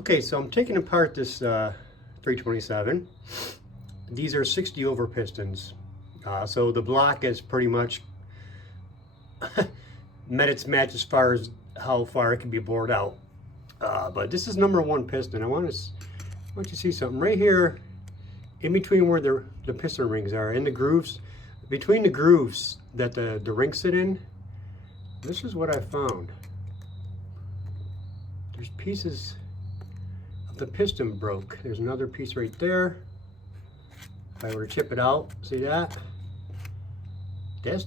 Okay, so I'm taking apart this 327. These are 60 over pistons. So the block is pretty much met its match as far as how far it can be bored out. But this is number one piston. I want you to see something right here in between where the piston rings are, in the grooves. Between the grooves that the rings sit in, this is what I found. There's pieces of the piston broke. There's another piece right there. If I were to chip it out, see that? That's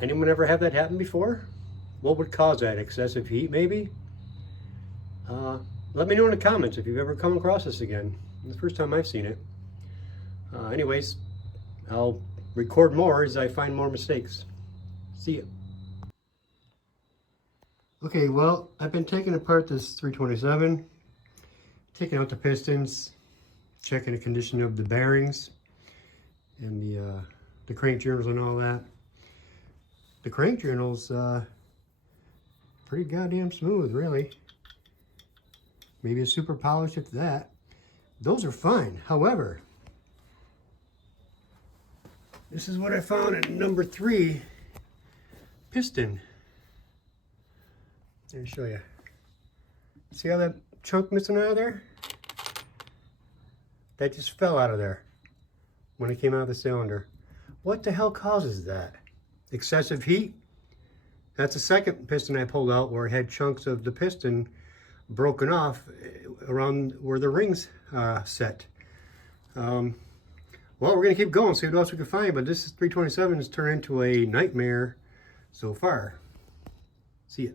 anyone ever have that happen before? What would cause that? Excessive heat, maybe? Let me know in the comments if you've ever come across this again. It's the first time I've seen it. Anyways, I'll record more as I find more mistakes. See ya. Okay, well, I've been taking apart this 327, taking out the pistons, checking the condition of the bearings and the crank journals and all that. The crank journals, pretty goddamn smooth, really. Maybe a super polish if that. Those are fine. However, this is what I found in number 3 piston. Let me show you. See how that chunk missing out of there? That just fell out of there when it came out of the cylinder. What the hell causes that? Excessive heat? That's the second piston I pulled out where it had chunks of the piston broken off around where the rings set. Well, we're gonna keep going, see what else we can find, but this 327 has turned into a nightmare so far. See ya.